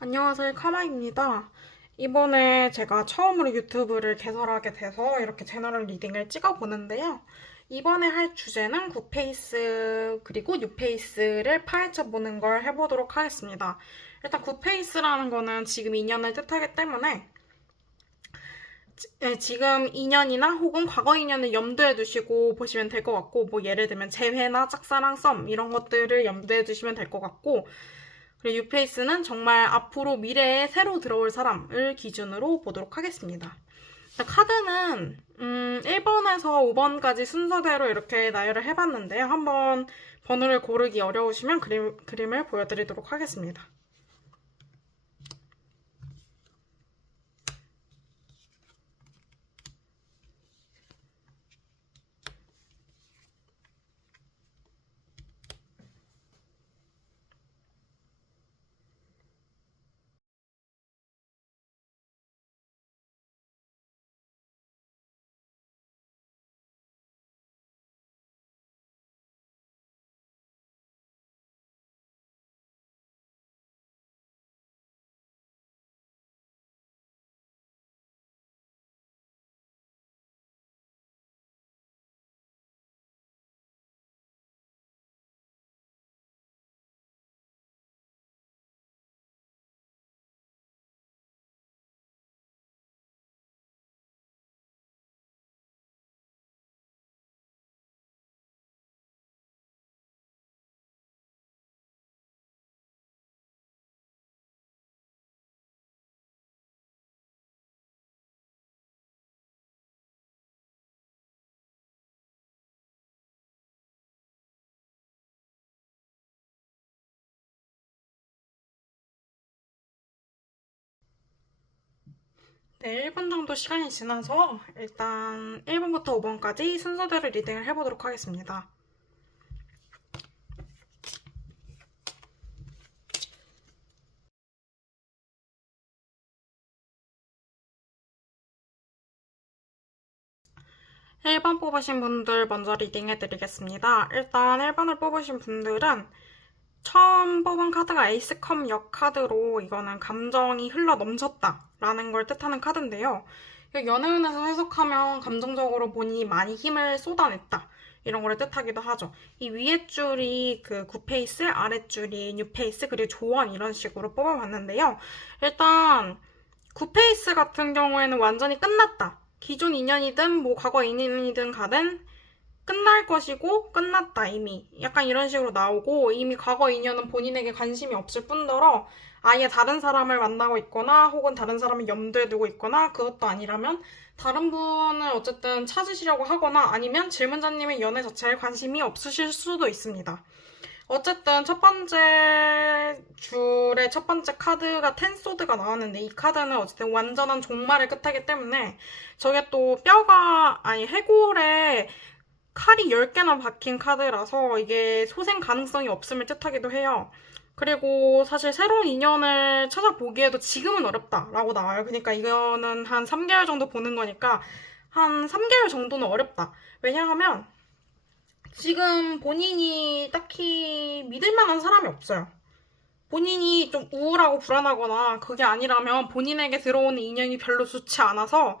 안녕하세요, 카마입니다. 이번에 제가 처음으로 유튜브를 개설하게 돼서 이렇게 제너럴 리딩을 찍어보는데요. 이번에 할 주제는 굿페이스 그리고 뉴페이스를 파헤쳐보는 걸 해보도록 하겠습니다. 일단 굿페이스라는 거는 지금 2년을 뜻하기 때문에 지금 2년이나 혹은 과거 2년을 염두에 두시고 보시면 될 것 같고, 뭐 예를 들면 재회나 짝사랑 썸 이런 것들을 염두에 두시면 될 것 같고, 그리고 뉴페이스는 정말 앞으로 미래에 새로 들어올 사람을 기준으로 보도록 하겠습니다. 카드는 1번에서 5번까지 순서대로 이렇게 나열을 해봤는데요. 한번 번호를 고르기 어려우시면 그림을 보여드리도록 하겠습니다. 네, 1분 정도 시간이 지나서 일단 1번부터 5번까지 순서대로 리딩을 해보도록 하겠습니다. 1번 뽑으신 분들 먼저 리딩해드리겠습니다. 일단 1번을 뽑으신 분들은 처음 뽑은 카드가 에이스컵 역 카드로 이거는 감정이 흘러 넘쳤다 라는 걸 뜻하는 카드인데요. 연애운에서 해석하면 감정적으로 본인이 많이 힘을 쏟아냈다 이런 걸 뜻하기도 하죠. 이 위에 줄이 그 굿페이스, 아래 줄이 뉴페이스, 그리고 조언 이런 식으로 뽑아봤는데요. 일단 굿페이스 같은 경우에는 완전히 끝났다. 기존 인연이든 뭐 과거 인연이든 가든 끝날 것이고 끝났다 이미 약간 이런 식으로 나오고, 이미 과거 인연은 본인에게 관심이 없을 뿐더러 아예 다른 사람을 만나고 있거나 혹은 다른 사람을 염두에 두고 있거나, 그것도 아니라면 다른 분을 어쨌든 찾으시려고 하거나 아니면 질문자님의 연애 자체에 관심이 없으실 수도 있습니다. 어쨌든 첫 번째 줄의 첫 번째 카드가 텐소드가 나왔는데, 이 카드는 어쨌든 완전한 종말을 뜻하기 때문에 저게 또 뼈가 아니 해골에 칼이 10개나 박힌 카드라서 이게 소생 가능성이 없음을 뜻하기도 해요. 그리고 사실 새로운 인연을 찾아보기에도 지금은 어렵다라고 나와요. 그러니까 이거는 한 3개월 정도 보는 거니까 한 3개월 정도는 어렵다. 왜냐하면 지금 본인이 딱히 믿을 만한 사람이 없어요. 본인이 좀 우울하고 불안하거나 그게 아니라면 본인에게 들어오는 인연이 별로 좋지 않아서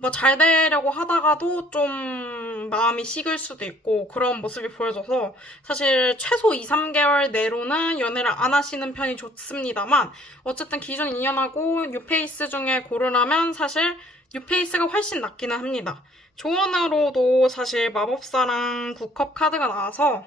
뭐 잘 되려고 하다가도 좀 마음이 식을 수도 있고 그런 모습이 보여져서, 사실 최소 2, 3개월 내로는 연애를 안 하시는 편이 좋습니다만, 어쨌든 기존 인연하고 뉴페이스 중에 고르라면 사실 뉴페이스가 훨씬 낫기는 합니다. 조언으로도 사실 마법사랑 국컵 카드가 나와서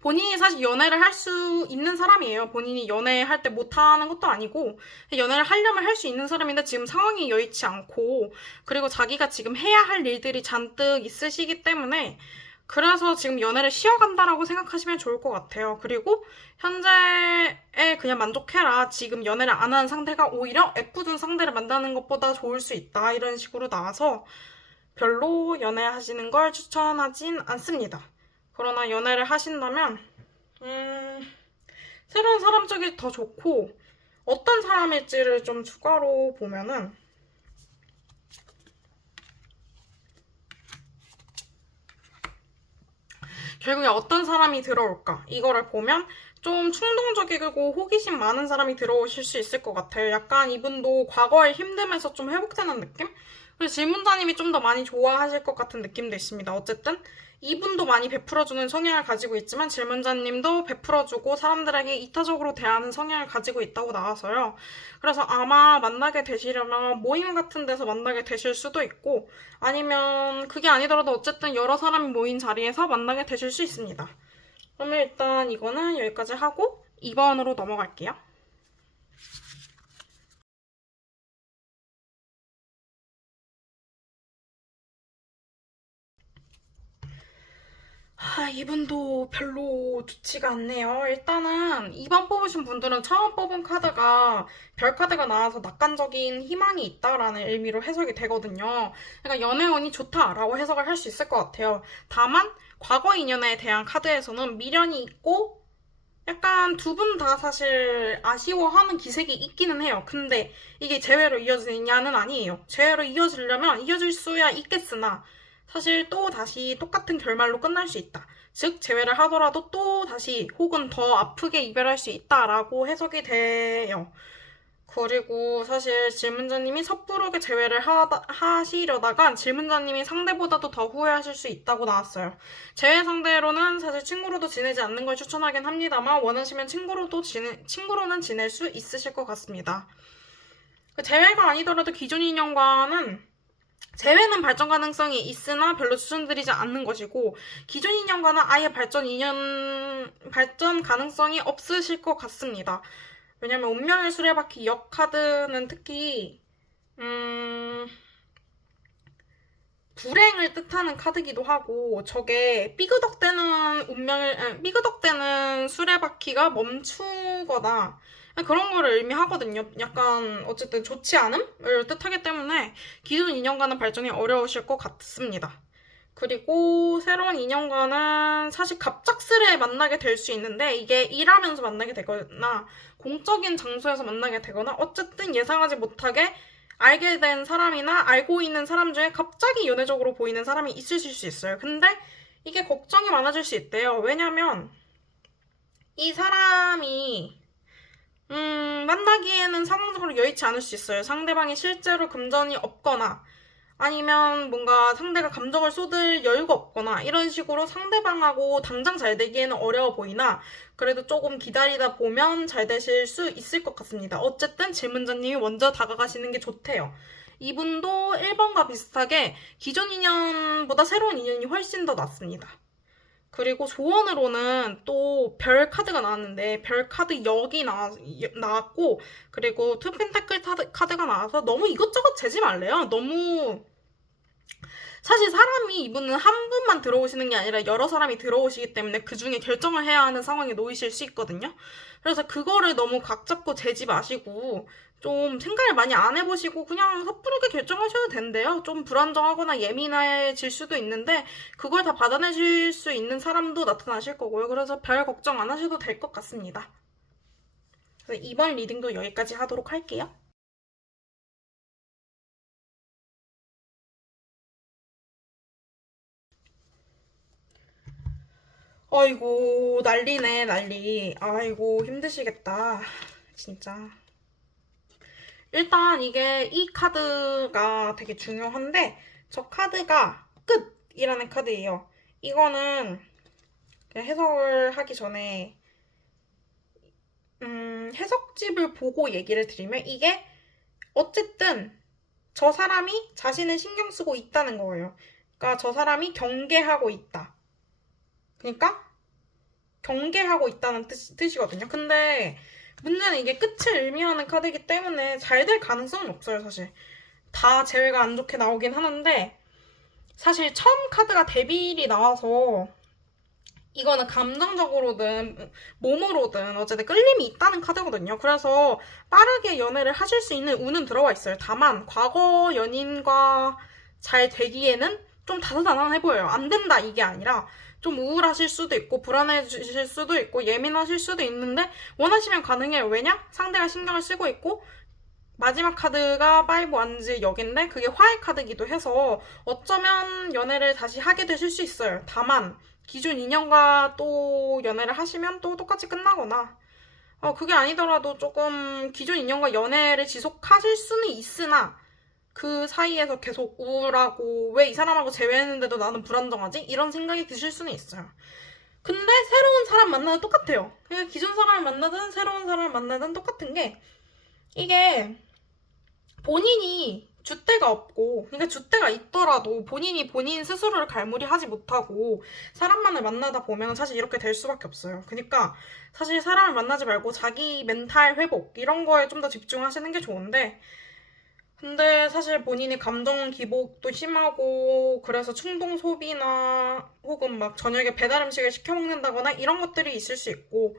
본인이 사실 연애를 할 수 있는 사람이에요. 본인이 연애할 때 못하는 것도 아니고 연애를 하려면 할 수 있는 사람인데 지금 상황이 여의치 않고, 그리고 자기가 지금 해야 할 일들이 잔뜩 있으시기 때문에 그래서 지금 연애를 쉬어간다라고 생각하시면 좋을 것 같아요. 그리고 현재에 그냥 만족해라. 지금 연애를 안 하는 상태가 오히려 애꿎은 상대를 만나는 것보다 좋을 수 있다. 이런 식으로 나와서 별로 연애하시는 걸 추천하진 않습니다. 그러나 연애를 하신다면 새로운 사람 쪽이 더 좋고, 어떤 사람일지를 좀 추가로 보면은 결국에 어떤 사람이 들어올까 이거를 보면 좀 충동적이고 호기심 많은 사람이 들어오실 수 있을 것 같아요. 약간 이분도 과거의 힘듦에서 좀 회복되는 느낌? 그리고 질문자님이 좀 더 많이 좋아하실 것 같은 느낌도 있습니다. 어쨌든 이분도 많이 베풀어주는 성향을 가지고 있지만 질문자님도 베풀어주고 사람들에게 이타적으로 대하는 성향을 가지고 있다고 나와서요. 그래서 아마 만나게 되시려면 모임 같은 데서 만나게 되실 수도 있고 아니면 그게 아니더라도 어쨌든 여러 사람이 모인 자리에서 만나게 되실 수 있습니다. 그러면 일단 이거는 여기까지 하고 2번으로 넘어갈게요. 이분도 별로 좋지가 않네요. 일단은 2번 뽑으신 분들은 처음 뽑은 카드가 별 카드가 나와서 낙관적인 희망이 있다라는 의미로 해석이 되거든요. 그러니까 연애운이 좋다라고 해석을 할 수 있을 것 같아요. 다만 과거 인연에 대한 카드에서는 미련이 있고 약간 두 분 다 사실 아쉬워하는 기색이 있기는 해요. 근데 이게 재회로 이어지느냐는 아니에요. 재회로 이어지려면 이어질 수야 있겠으나 사실 또 다시 똑같은 결말로 끝날 수 있다. 즉 재회를 하더라도 또 다시 혹은 더 아프게 이별할 수 있다라고 해석이 돼요. 그리고 사실 질문자님이 섣부르게 제외를 하시려다가 질문자님이 상대보다도 더 후회하실 수 있다고 나왔어요. 제외 상대로는 사실 친구로도 지내지 않는 걸 추천하긴 합니다만 원하시면 친구로는 지낼 수 있으실 것 같습니다. 제외가 아니더라도 기존 인연과는 재회는 발전 가능성이 있으나 별로 추천드리지 않는 것이고 기존 인연과는 아예 발전 가능성이 없으실 것 같습니다. 왜냐면 운명의 수레바퀴 역 카드는 특히 불행을 뜻하는 카드기도 하고 저게 삐그덕대는 수레바퀴가 멈추거나 그런 거를 의미하거든요. 약간 어쨌든 좋지 않음을 뜻하기 때문에 기존 인연과는 발전이 어려우실 것 같습니다. 그리고 새로운 인연과는 사실 갑작스레 만나게 될 수 있는데 이게 일하면서 만나게 되거나 공적인 장소에서 만나게 되거나 어쨌든 예상하지 못하게 알게 된 사람이나 알고 있는 사람 중에 갑자기 연애적으로 보이는 사람이 있으실 수 있어요. 근데 이게 걱정이 많아질 수 있대요. 왜냐면 이 사람이 만나기에는 상황적으로 여의치 않을 수 있어요. 상대방이 실제로 금전이 없거나 아니면 뭔가 상대가 감정을 쏟을 여유가 없거나 이런 식으로 상대방하고 당장 잘 되기에는 어려워 보이나 그래도 조금 기다리다 보면 잘 되실 수 있을 것 같습니다. 어쨌든 질문자님이 먼저 다가가시는 게 좋대요. 이분도 1번과 비슷하게 기존 인연보다 새로운 인연이 훨씬 더 낫습니다. 그리고 조언으로는 또 별 카드가 나왔는데 별 카드 역이 나왔고 그리고 투 펜타클 카드가 나와서 너무 이것저것 재지 말래요. 너무 사실 사람이 이분은 한 분만 들어오시는 게 아니라 여러 사람이 들어오시기 때문에 그 중에 결정을 해야 하는 상황에 놓이실 수 있거든요. 그래서 그거를 너무 각 잡고 재지 마시고 좀 생각을 많이 안 해보시고 그냥 섣부르게 결정하셔도 된대요. 좀 불안정하거나 예민해질 수도 있는데 그걸 다 받아내실 수 있는 사람도 나타나실 거고요. 그래서 별 걱정 안 하셔도 될 것 같습니다. 그래서 이번 리딩도 여기까지 하도록 할게요. 아이고 난리네 난리. 아이고 힘드시겠다 진짜. 일단 이게 이 카드가 되게 중요한데 저 카드가 끝이라는 카드예요. 이거는 그냥 해석을 하기 전에 해석집을 보고 얘기를 드리면 이게 어쨌든 저 사람이 자신을 신경 쓰고 있다는 거예요. 그러니까 저 사람이 경계하고 있다. 그러니까 경계하고 있다는 뜻이거든요. 근데 문제는 이게 끝을 의미하는 카드이기 때문에 잘 될 가능성은 없어요, 사실. 다 재회가 안 좋게 나오긴 하는데 사실 처음 카드가 데빌이 나와서 이거는 감정적으로든 몸으로든 어쨌든 끌림이 있다는 카드거든요. 그래서 빠르게 연애를 하실 수 있는 운은 들어와 있어요. 다만 과거 연인과 잘 되기에는 좀 다소다난해 보여요. 안 된다 이게 아니라 좀 우울하실 수도 있고 불안해지실 수도 있고 예민하실 수도 있는데 원하시면 가능해요. 왜냐? 상대가 신경을 쓰고 있고 마지막 카드가 5 완즈 역인데 그게 화해 카드기도 해서 어쩌면 연애를 다시 하게 되실 수 있어요. 다만 기존 인연과 또 연애를 하시면 또 똑같이 끝나거나, 그게 아니더라도 조금 기존 인연과 연애를 지속하실 수는 있으나, 그 사이에서 계속 우울하고, 왜 이 사람하고 재회했는데도 나는 불안정하지? 이런 생각이 드실 수는 있어요. 근데 새로운 사람 만나도 똑같아요. 그냥 기존 사람을 만나든 새로운 사람을 만나든 똑같은 게, 이게 본인이 줏대가 없고, 그러니까 줏대가 있더라도 본인이 본인 스스로를 갈무리하지 못하고 사람만을 만나다 보면 사실 이렇게 될 수밖에 없어요. 그러니까 사실 사람을 만나지 말고 자기 멘탈 회복 이런 거에 좀 더 집중하시는 게 좋은데, 근데 사실 본인이 감정 기복도 심하고 그래서 충동 소비나 혹은 막 저녁에 배달 음식을 시켜 먹는다거나 이런 것들이 있을 수 있고,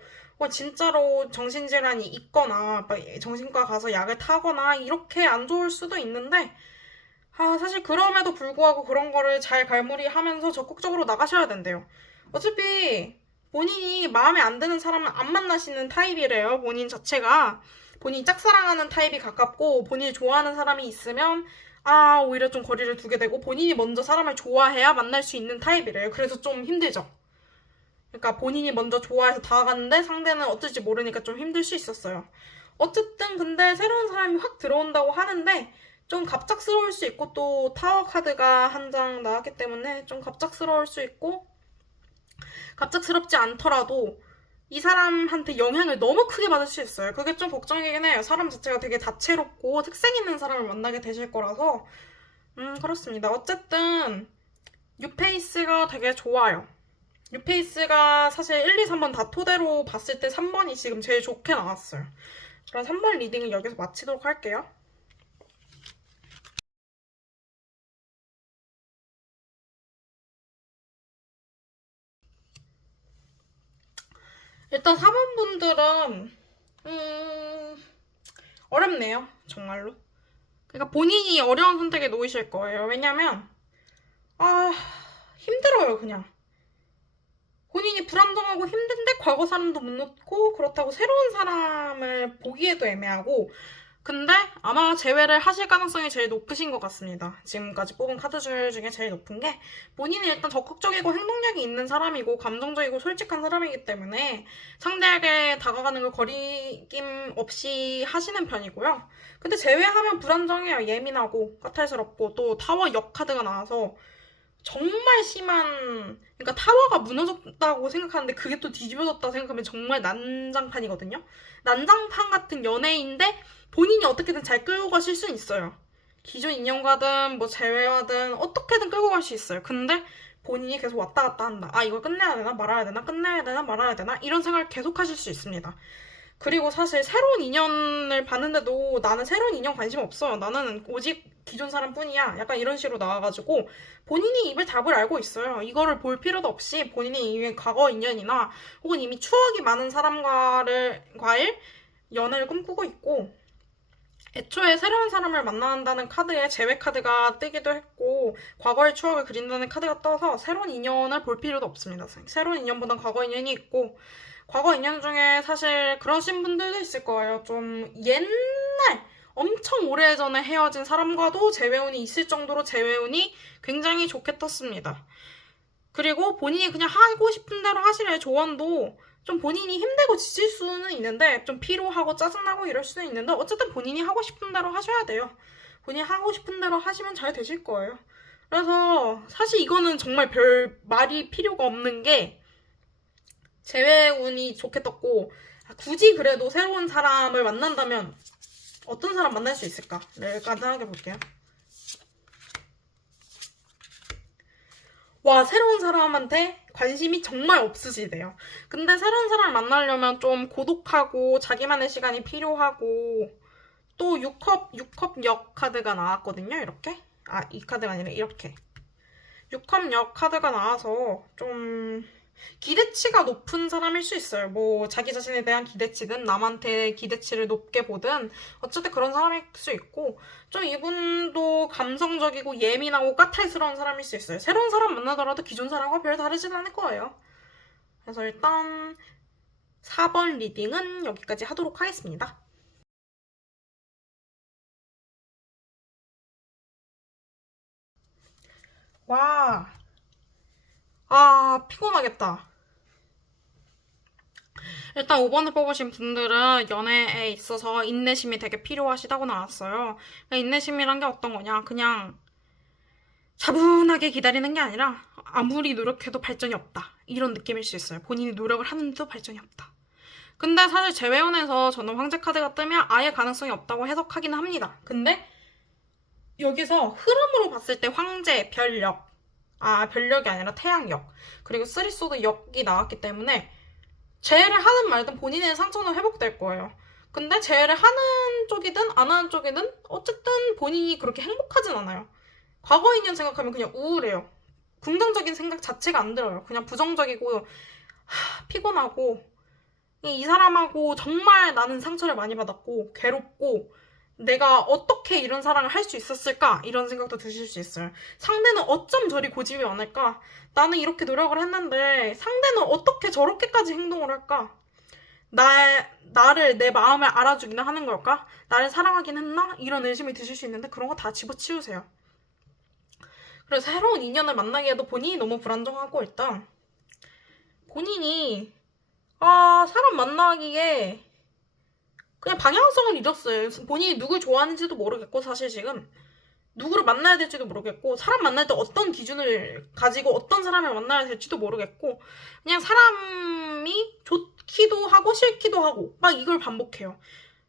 진짜로 정신질환이 있거나 막 정신과 가서 약을 타거나 이렇게 안 좋을 수도 있는데, 사실 그럼에도 불구하고 그런 거를 잘 갈무리하면서 적극적으로 나가셔야 된대요. 어차피 본인이 마음에 안 드는 사람은 안 만나시는 타입이래요. 본인 자체가. 본인이 짝사랑하는 타입이 가깝고 본인이 좋아하는 사람이 있으면 오히려 좀 거리를 두게 되고, 본인이 먼저 사람을 좋아해야 만날 수 있는 타입이래요. 그래서 좀 힘들죠. 그러니까 본인이 먼저 좋아해서 다가갔는데 상대는 어떨지 모르니까 좀 힘들 수 있었어요. 어쨌든 근데 새로운 사람이 확 들어온다고 하는데 좀 갑작스러울 수 있고, 또 타워 카드가 한 장 나왔기 때문에 좀 갑작스러울 수 있고, 갑작스럽지 않더라도 이 사람한테 영향을 너무 크게 받을 수 있어요. 그게 좀 걱정이긴 해요. 사람 자체가 되게 다채롭고 특색 있는 사람을 만나게 되실 거라서. 그렇습니다. 어쨌든 뉴페이스가 되게 좋아요. 뉴페이스가 사실 1, 2, 3번 다 토대로 봤을 때 3번이 지금 제일 좋게 나왔어요. 그럼 3번 리딩을 여기서 마치도록 할게요. 일단 4번 분들은 어렵네요. 정말로. 그러니까 본인이 어려운 선택에 놓이실 거예요. 왜냐면 아 힘들어요. 그냥 본인이 불안정하고 힘든데 과거 사람도 못 놓고, 그렇다고 새로운 사람을 보기에도 애매하고. 근데 아마 재회를 하실 가능성이 제일 높으신 것 같습니다. 지금까지 뽑은 카드들 중에 제일 높은 게, 본인이 일단 적극적이고 행동력이 있는 사람이고 감정적이고 솔직한 사람이기 때문에 상대에게 다가가는 걸 거리낌 없이 하시는 편이고요. 근데 재회하면 불안정해요. 예민하고 까탈스럽고, 또 타워 역 카드가 나와서 정말 심한, 그러니까 타워가 무너졌다고 생각하는데 그게 또 뒤집어졌다고 생각하면 정말 난장판이거든요. 난장판 같은 연애인데 본인이 어떻게든 잘 끌고 가실 수는 있어요. 기존 인연과든 뭐 재회와든 어떻게든 끌고 갈 수 있어요. 근데 본인이 계속 왔다 갔다 한다. 이걸 끝내야 되나 말아야 되나, 끝내야 되나 말아야 되나, 이런 생각을 계속 하실 수 있습니다. 그리고 사실 새로운 인연을 봤는데도 나는 새로운 인연 관심 없어요. 나는 오직 기존 사람뿐이야. 약간 이런 식으로 나와가지고 본인이 입을 답을 알고 있어요. 이거를 볼 필요도 없이 본인이 이미 과거 인연이나 혹은 이미 추억이 많은 사람과의 연애를 꿈꾸고 있고, 애초에 새로운 사람을 만난다는 카드에 재회 카드가 뜨기도 했고 과거의 추억을 그린다는 카드가 떠서 새로운 인연을 볼 필요도 없습니다. 새로운 인연보단 과거 인연이 있고, 과거 인연 중에 사실 그러신 분들도 있을 거예요. 좀 옛날, 엄청 오래전에 헤어진 사람과도 재회운이 있을 정도로 재회운이 굉장히 좋게 떴습니다. 그리고 본인이 그냥 하고 싶은 대로 하시래. 조언도 좀 본인이 힘들고 지칠 수는 있는데, 좀 피로하고 짜증나고 이럴 수는 있는데, 어쨌든 본인이 하고 싶은 대로 하셔야 돼요. 본인이 하고 싶은 대로 하시면 잘 되실 거예요. 그래서 사실 이거는 정말 별 말이 필요가 없는 게, 재회운이 좋게 떴고, 굳이 그래도 새로운 사람을 만난다면 어떤 사람 만날 수 있을까를 간단하게 볼게요. 새로운 사람한테 관심이 정말 없으시대요. 근데 새로운 사람을 만나려면 좀 고독하고 자기만의 시간이 필요하고, 또 6컵 역 카드가 나왔거든요. 이렇게. 이 카드가 아니라 이렇게. 6컵 역 카드가 나와서 좀 기대치가 높은 사람일 수 있어요. 뭐 자기 자신에 대한 기대치든 남한테 기대치를 높게 보든 어쨌든 그런 사람일 수 있고, 좀 이분도 감성적이고 예민하고 까탈스러운 사람일 수 있어요. 새로운 사람 만나더라도 기존 사람과 별 다르진 않을 거예요. 그래서 일단 4번 리딩은 여기까지 하도록 하겠습니다. 와, 아, 피곤하겠다. 일단 5번을 뽑으신 분들은 연애에 있어서 인내심이 되게 필요하시다고 나왔어요. 인내심이란 게 어떤 거냐? 그냥 차분하게 기다리는 게 아니라 아무리 노력해도 발전이 없다. 이런 느낌일 수 있어요. 본인이 노력을 하는데도 발전이 없다. 근데 사실 재회원에서 저는 황제 카드가 뜨면 아예 가능성이 없다고 해석하기는 합니다. 근데 여기서 흐름으로 봤을 때 황제, 별력, 별력이 아니라 태양력, 그리고 쓰리소드 역이 나왔기 때문에 재회를 하든 말든 본인의 상처는 회복될 거예요. 근데 재회를 하는 쪽이든 안 하는 쪽이든 어쨌든 본인이 그렇게 행복하진 않아요. 과거 인연 생각하면 그냥 우울해요. 긍정적인 생각 자체가 안 들어요. 그냥 부정적이고 피곤하고 이 사람하고 정말 나는 상처를 많이 받았고 괴롭고 내가 어떻게 이런 사랑을 할 수 있었을까? 이런 생각도 드실 수 있어요. 상대는 어쩜 저리 고집이 많을까? 나는 이렇게 노력을 했는데 상대는 어떻게 저렇게까지 행동을 할까? 나를, 내 마음을 알아주기는 하는 걸까? 나를 사랑하긴 했나? 이런 의심이 드실 수 있는데 그런 거 다 집어치우세요. 그래서 새로운 인연을 만나게 해도 본인이 너무 불안정하고 일단 본인이 사람 만나기에 그냥 방향성을 잃었어요. 본인이 누굴 좋아하는지도 모르겠고 사실 지금 누구를 만나야 될지도 모르겠고 사람 만날 때 어떤 기준을 가지고 어떤 사람을 만나야 될지도 모르겠고 그냥 사람이 좋기도 하고 싫기도 하고 막 이걸 반복해요.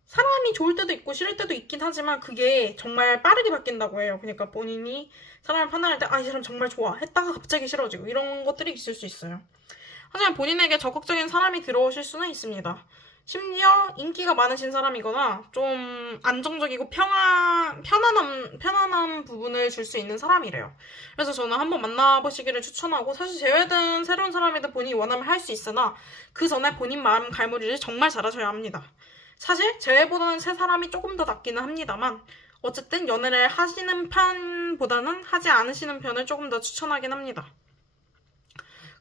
사람이 좋을 때도 있고 싫을 때도 있긴 하지만 그게 정말 빠르게 바뀐다고 해요. 그러니까 본인이 사람을 판단할 때 이 사람 정말 좋아 했다가 갑자기 싫어지고 이런 것들이 있을 수 있어요. 하지만 본인에게 적극적인 사람이 들어오실 수는 있습니다. 심지어 인기가 많으신 사람이거나 좀 안정적이고 편안한 부분을 줄 수 있는 사람이래요. 그래서 저는 한번 만나보시기를 추천하고 사실 재회든 새로운 사람이든 본인이 원하면 할 수 있으나 그 전에 본인 마음 갈무리를 정말 잘하셔야 합니다. 사실 재회보다는 새 사람이 조금 더 낫기는 합니다만 어쨌든 연애를 하시는 편보다는 하지 않으시는 편을 조금 더 추천하긴 합니다.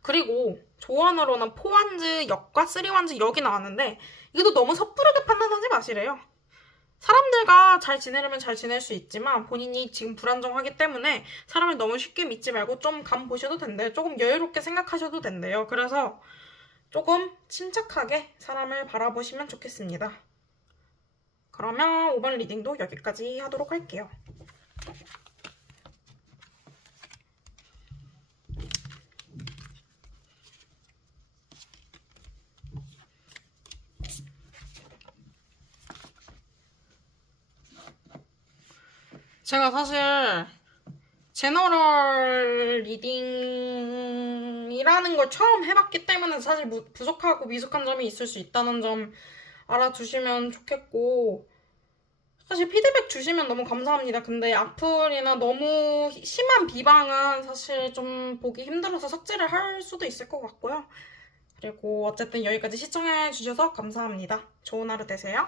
그리고 조언으로는 포완즈 역과 쓰리완즈 역이 나왔는데 이것도 너무 섣부르게 판단하지 마시래요. 사람들과 잘 지내려면 잘 지낼 수 있지만 본인이 지금 불안정하기 때문에 사람을 너무 쉽게 믿지 말고 좀 감 보셔도 된대요. 조금 여유롭게 생각하셔도 된대요. 그래서 조금 침착하게 사람을 바라보시면 좋겠습니다. 그러면 5번 리딩도 여기까지 하도록 할게요. 제가 사실 제너럴 리딩이라는 걸 처음 해봤기 때문에 사실 부족하고 미숙한 점이 있을 수 있다는 점 알아두시면 좋겠고 사실 피드백 주시면 너무 감사합니다. 근데 악플이나 너무 심한 비방은 사실 좀 보기 힘들어서 삭제를 할 수도 있을 것 같고요. 그리고 어쨌든 여기까지 시청해주셔서 감사합니다. 좋은 하루 되세요.